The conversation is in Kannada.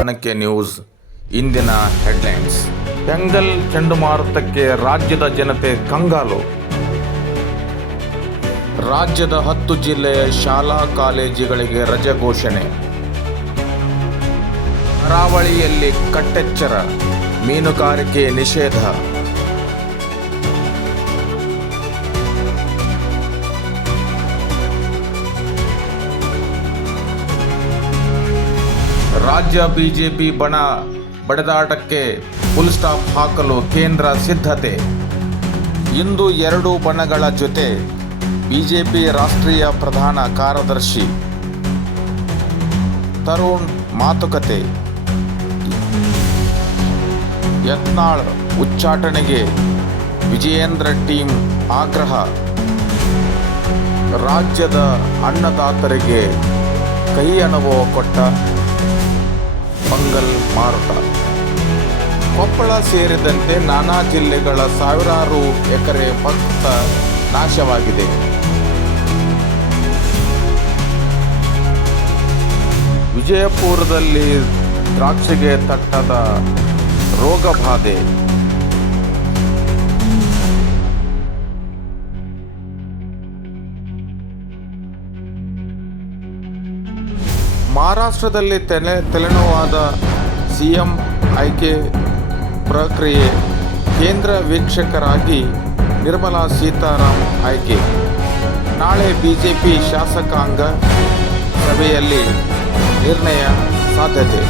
ಚಾಣಕ್ಯ ನ್ಯೂಸ್ ಇಂದಿನ ಹೆಡ್ಲೈನ್ಸ್ ಬೆಂಗಲ್ ಚಂಡಮಾರುತಕ್ಕೆ ರಾಜ್ಯದ ಜನತೆ ಕಂಗಾಲು? ರಾಜ್ಯದ ಹತ್ತು ಜಿಲ್ಲೆಯ ಶಾಲಾ ಕಾಲೇಜುಗಳಿಗೆ ರಜೆ ಘೋಷಣೆ. ಕರಾವಳಿಯಲ್ಲಿ ಕಟ್ಟೆಚ್ಚರ, ಮೀನುಗಾರಿಕೆ ನಿಷೇಧ. ರಾಜ್ಯ ಬಿಜೆಪಿ ಬಣ ಬಡದಾಟಕ್ಕೆ ಫುಲ್ ಸ್ಟಾಪ್ ಹಾಕಲು ಕೇಂದ್ರ ಸಿದ್ಧತೆ. ಇಂದು ಎರಡು ಬಣಗಳ ಜೊತೆ ಬಿಜೆಪಿ ರಾಷ್ಟ್ರೀಯ ಪ್ರಧಾನ ಕಾರ್ಯದರ್ಶಿ. ತರುಣ್ ಮಾತುಕತೆ. ಯತ್ನಾಳ್ ಉಚ್ಚಾಟನೆಗೆ ವಿಜಯೇಂದ್ರ ಟೀಮ್ ಆಗ್ರಹ. ರಾಜ್ಯದ ಅನ್ನದಾತರಿಗೆ ಕೈ ಅನುಭವ ಕೊಟ್ಟ ಮಾರುತ. ಕೊಪ್ಪಳ ಸೇರಿದಂತೆ ನಾನಾ ಜಿಲ್ಲೆಗಳ ಸಾವಿರಾರು ಎಕರೆ ಭತ್ತ ನಾಶವಾಗಿದೆ. ವಿಜಯಪುರದಲ್ಲಿ ದ್ರಾಕ್ಷಿಗೆ ತಟ್ಟದ ರೋಗ ಬಾಧೆ. ಮಹಾರಾಷ್ಟ್ರದಲ್ಲಿ ತೆಲೆ ತಲೆನೋವಾದ ಸಿಎಂ ಆಯ್ಕೆ ಪ್ರಕ್ರಿಯೆ ಕೇಂದ್ರ ವೀಕ್ಷಕರಾಗಿ ನಿರ್ಮಲಾ ಸೀತಾರಾಮ್ ಆಯ್ಕೆ. ನಾಳೆ ಬಿಜೆಪಿ ಶಾಸಕಾಂಗ ಸಭೆಯಲ್ಲಿ ನಿರ್ಣಯ ಸಾಧ್ಯತೆ.